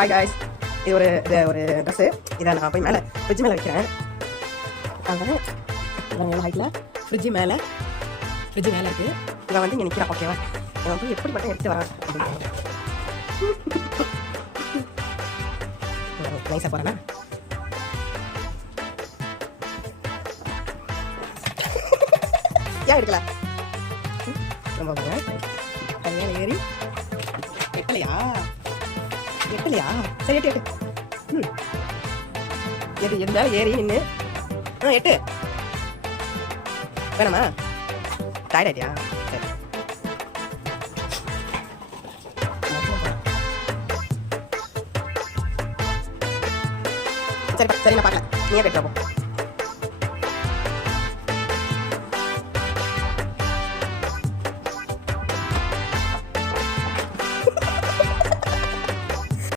Hi guys, இது ஒரு dress. இதை நான் போய் மேலே ஃப்ரிட்ஜ் மேலே வைக்கிறேன். அதனால் எவ்வளோ ஹைட்டில் ஃப்ரிட்ஜு மேலே இருக்குது. இவன் வந்து இங்கே நிற்கிறான். ஓகேவா, இவன் வந்து எப்படி மட்டும் எடுத்து வரான் அப்படின்னு நைஸாக போகிறேன்னா ஏன் எடுக்கல ரொம்ப மேலே ஏறி எட்டலையா சரி எட்டு எது மேலே ஏறி நின்று எட்டு வேணாமா டயர்ட் ஆயிட்டியா? சரி சரி நான் பார்க்கல, நீயே பெற்றா போ.